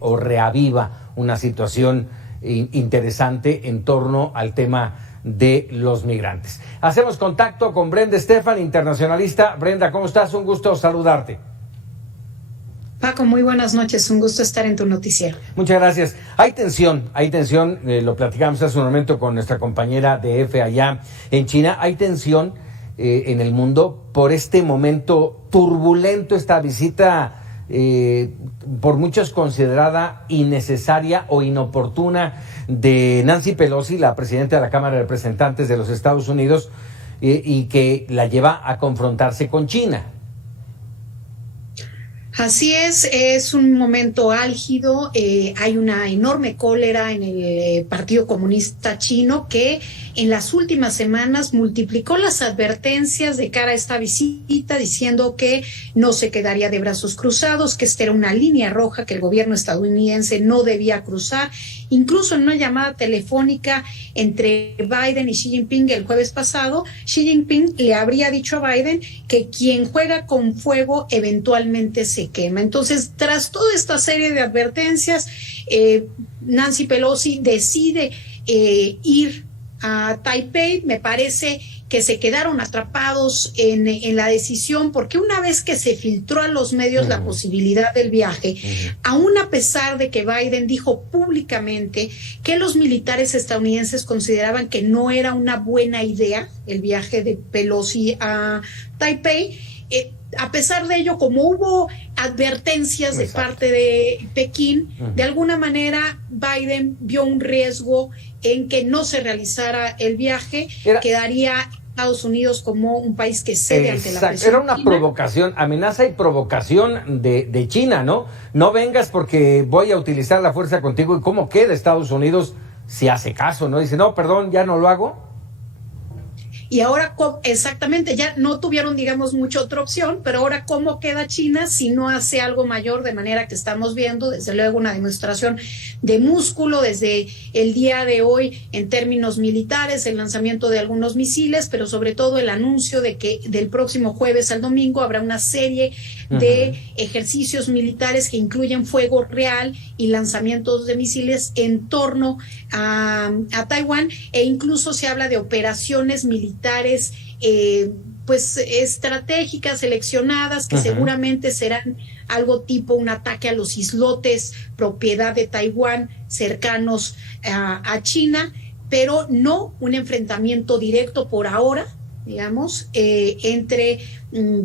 o reaviva una situación interesante en torno al tema de los migrantes. Hacemos contacto con Brenda Estefan, internacionalista. Brenda, ¿cómo estás? Un gusto saludarte. Paco, muy buenas noches, un gusto estar en tu noticiero. Muchas gracias. Hay tensión, lo platicamos hace un momento con nuestra compañera de EFE allá en China. Hay tensión en el mundo por este momento turbulento, esta visita por muchos considerada innecesaria o inoportuna de Nancy Pelosi, la presidenta de la Cámara de Representantes de los Estados Unidos, y que la lleva a confrontarse con China. Así es un momento álgido, hay una enorme cólera en el Partido Comunista Chino que en las últimas semanas multiplicó las advertencias de cara a esta visita, diciendo que no se quedaría de brazos cruzados, que esta era una línea roja que el gobierno estadounidense no debía cruzar. Incluso en una llamada telefónica entre Biden y Xi Jinping el jueves pasado, Xi Jinping le habría dicho a Biden que quien juega con fuego eventualmente se quema. Entonces, tras toda esta serie de advertencias, Nancy Pelosi decide ir a Taipei. Me parece que se quedaron atrapados en la decisión, porque una vez que se filtró a los medios la posibilidad del viaje, aún a pesar de que Biden dijo públicamente que los militares estadounidenses consideraban que no era una buena idea el viaje de Pelosi a Taipei, a pesar de ello, como hubo advertencias de parte de Pekín, de alguna manera Biden vio un riesgo en que no se realizara el viaje, quedaría Estados Unidos como un país que cede ante la presión. Era una provocación, amenaza y provocación de China, ¿no? No vengas porque voy a utilizar la fuerza contigo. ¿Y cómo queda Estados Unidos si hace caso, no? Dice, no, perdón, ya no lo hago. Y ahora, exactamente, ya no tuvieron, digamos, mucha otra opción, pero ahora, ¿cómo queda China si no hace algo mayor? De manera que estamos viendo, desde luego, una demostración de músculo desde el día de hoy en términos militares, el lanzamiento de algunos misiles, pero sobre todo el anuncio de que del próximo jueves al domingo habrá una serie de ejercicios militares que incluyen fuego real y lanzamientos de misiles en torno a Taiwán, e incluso se habla de operaciones militares pues estratégicas, seleccionadas, que seguramente serán algo tipo un ataque a los islotes propiedad de Taiwán cercanos a China, pero no un enfrentamiento directo por ahora, digamos, entre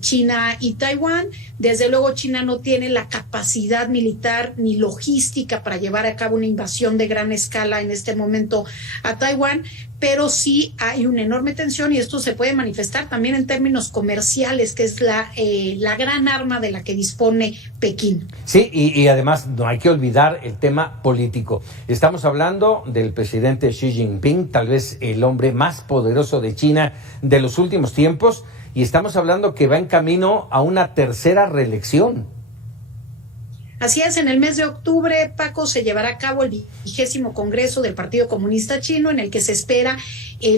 China y Taiwán. Desde luego China no tiene la capacidad militar ni logística para llevar a cabo una invasión de gran escala en este momento a Taiwán, pero sí hay una enorme tensión, y esto se puede manifestar también en términos comerciales, que es la gran arma de la que dispone Pekín. Sí, y además no hay que olvidar el tema político. Estamos hablando del presidente Xi Jinping, tal vez el hombre más poderoso de China de los últimos tiempos, y estamos hablando que va en camino a una tercera reelección. Así es, en el mes de octubre, Paco, se llevará a cabo el 20º Congreso del Partido Comunista Chino, en el que se espera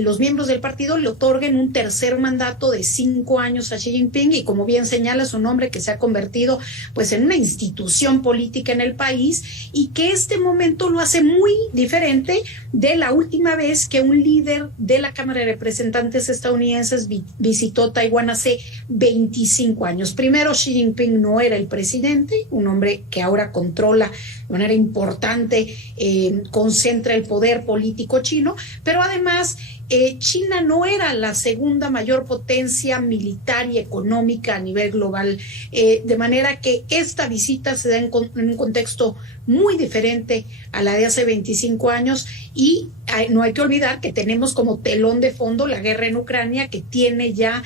los miembros del partido le otorguen un tercer mandato de 5 años a Xi Jinping, y como bien señala, es un hombre que se ha convertido pues en una institución política en el país, y que este momento lo hace muy diferente de la última vez que un líder de la Cámara de Representantes estadounidenses visitó Taiwán hace 25 años. Primero, Xi Jinping no era el presidente, un hombre que ahora controla de manera importante, concentra el poder político chino, pero además China no era la segunda mayor potencia militar y económica a nivel global, de manera que esta visita se da en un contexto muy diferente a la de hace 25 años, y no hay que olvidar que tenemos como telón de fondo la guerra en Ucrania, que tiene ya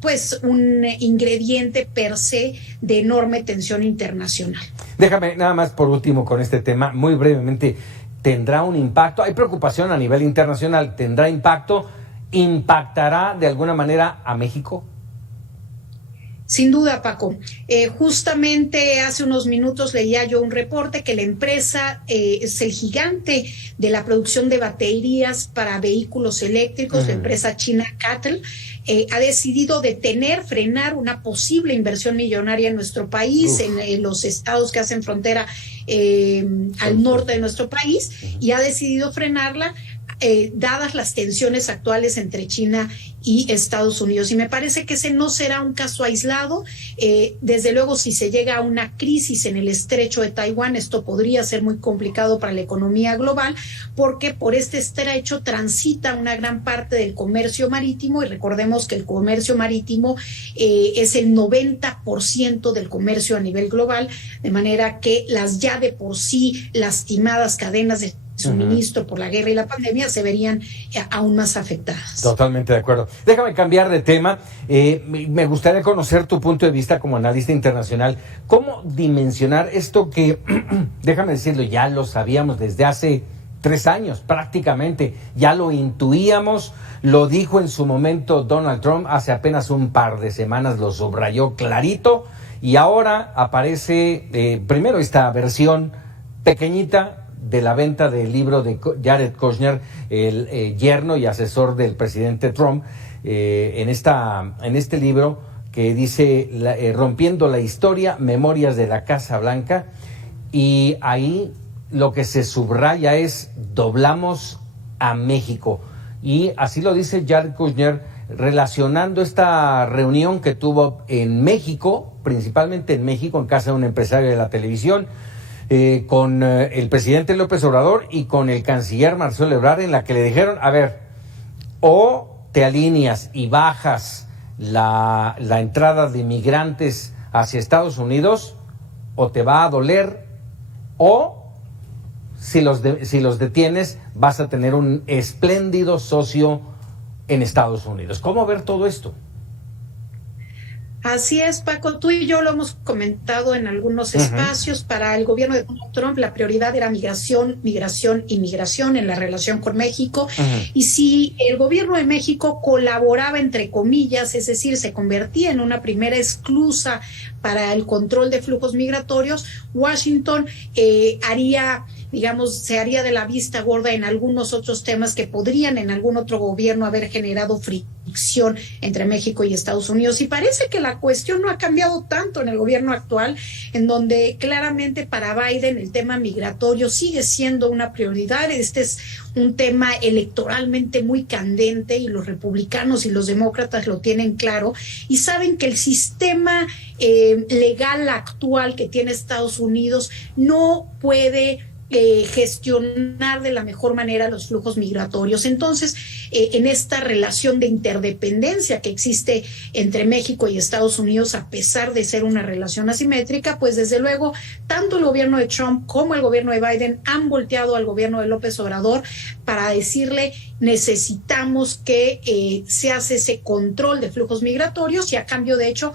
pues un ingrediente per se de enorme tensión internacional. Déjame nada más por último con este tema, muy brevemente. ¿Tendrá un impacto? Hay preocupación a nivel internacional. ¿Tendrá impacto? ¿Impactará de alguna manera a México? Sin duda, Paco. Justamente hace unos minutos leía yo un reporte que la empresa es el gigante de la producción de baterías para vehículos eléctricos, la empresa china CATL, ha decidido frenar una posible inversión millonaria en nuestro país, en los estados que hacen frontera al norte de nuestro país, y ha decidido frenarla dadas las tensiones actuales entre China y Estados Unidos. Y me parece que ese no será un caso aislado. Desde luego, si se llega a una crisis en el estrecho de Taiwán, esto podría ser muy complicado para la economía global, porque por este estrecho transita una gran parte del comercio marítimo, y recordemos que el comercio marítimo es el 90% del comercio a nivel global, de manera que las ya de por sí lastimadas cadenas de suministro por la guerra y la pandemia se verían aún más afectadas. Totalmente de acuerdo. Déjame cambiar de tema. Me gustaría conocer tu punto de vista como analista internacional. ¿Cómo dimensionar esto que, déjame decirlo, ya lo sabíamos desde hace 3 años prácticamente, ya lo intuíamos, lo dijo en su momento Donald Trump hace apenas un par de semanas, lo subrayó clarito, y ahora aparece primero esta versión pequeñita de la venta del libro de Jared Kushner, el yerno y asesor del presidente Trump, en este libro que dice Rompiendo la historia, Memorias de la Casa Blanca, y ahí lo que se subraya es doblamos a México, y así lo dice Jared Kushner, relacionando esta reunión que tuvo en México, principalmente en México, en casa de un empresario de la televisión, con el presidente López Obrador y con el canciller Marcelo Ebrard, en la que le dijeron, a ver, o te alineas y bajas la entrada de migrantes hacia Estados Unidos, o te va a doler, o si los detienes vas a tener un espléndido socio en Estados Unidos. ¿Cómo ver todo esto? Así es, Paco, tú y yo lo hemos comentado en algunos espacios. Para el gobierno de Donald Trump la prioridad era migración, migración y migración en la relación con México. Y si el gobierno de México colaboraba, entre comillas, es decir, se convertía en una primera esclusa para el control de flujos migratorios, Washington se haría de la vista gorda en algunos otros temas que podrían en algún otro gobierno haber generado fricción entre México y Estados Unidos. Y parece que la cuestión no ha cambiado tanto en el gobierno actual, en donde claramente para Biden el tema migratorio sigue siendo una prioridad. Este es un tema electoralmente muy candente, y los republicanos y los demócratas lo tienen claro, y saben que el sistema legal actual que tiene Estados Unidos no puede gestionar de la mejor manera los flujos migratorios. Entonces, en esta relación de interdependencia que existe entre México y Estados Unidos, a pesar de ser una relación asimétrica, pues desde luego, tanto el gobierno de Trump como el gobierno de Biden han volteado al gobierno de López Obrador para decirle, necesitamos que se hace ese control de flujos migratorios, y a cambio de ello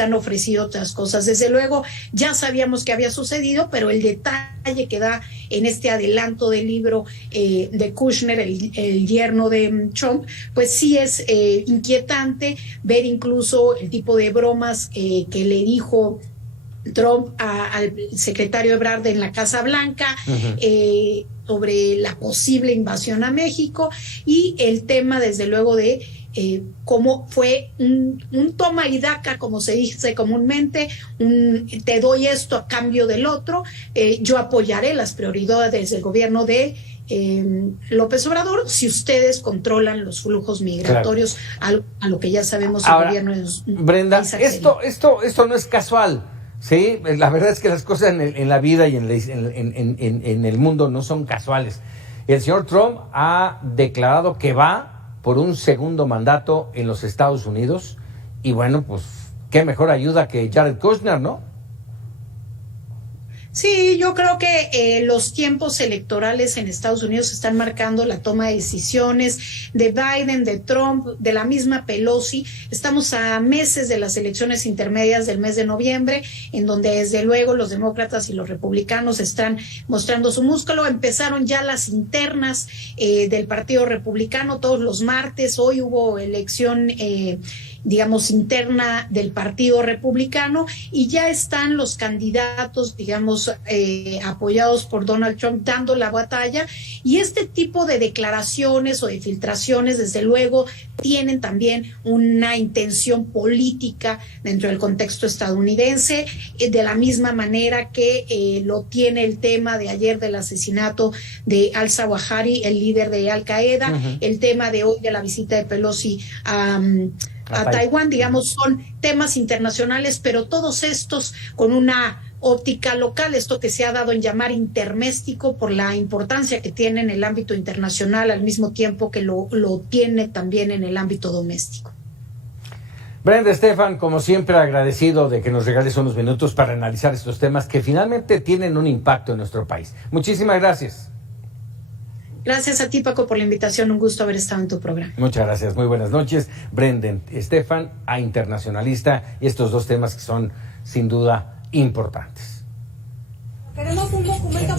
han ofrecido otras cosas. Desde luego, ya sabíamos que había sucedido, pero el detalle que da en este adelanto del libro de Kushner, el yerno de Trump, pues sí es inquietante ver incluso el tipo de bromas que le dijo Trump al secretario Ebrard en la Casa Blanca, sobre la posible invasión a México, y el tema desde luego de cómo fue un toma y daca, como se dice comúnmente, te doy esto a cambio del otro. Yo apoyaré las prioridades del gobierno de López Obrador si ustedes controlan los flujos migratorios, claro, a lo que ya sabemos. Ahora, el gobierno es Brenda, esto no es casual. Sí, la verdad es que las cosas en la vida y en el mundo no son casuales. El señor Trump ha declarado que va por un segundo mandato en los Estados Unidos, y bueno, pues qué mejor ayuda que Jared Kushner, ¿no? Sí, yo creo que los tiempos electorales en Estados Unidos están marcando la toma de decisiones de Biden, de Trump, de la misma Pelosi. Estamos a meses de las elecciones intermedias del mes de noviembre, en donde desde luego los demócratas y los republicanos están mostrando su músculo. Empezaron ya las internas del Partido Republicano todos los martes. Hoy hubo elección digamos, interna del Partido Republicano, y ya están los candidatos, digamos, apoyados por Donald Trump dando la batalla, y este tipo de declaraciones o de filtraciones, desde luego, tienen también una intención política dentro del contexto estadounidense, de la misma manera que lo tiene el tema de ayer del asesinato de al-Zawahiri, el líder de Al-Qaeda, el tema de hoy de la visita de Pelosi a Taiwán, digamos, son temas internacionales, pero todos estos con una óptica local, esto que se ha dado en llamar interméstico por la importancia que tiene en el ámbito internacional, al mismo tiempo que lo tiene también en el ámbito doméstico. Brenda Estefan, como siempre, agradecido de que nos regales unos minutos para analizar estos temas que finalmente tienen un impacto en nuestro país. Muchísimas gracias. Gracias a ti, Paco, por la invitación. Un gusto haber estado en tu programa. Muchas gracias. Muy buenas noches. Brenda Estefan, a internacionalista, y estos dos temas que son, sin duda, importantes. Queremos un documento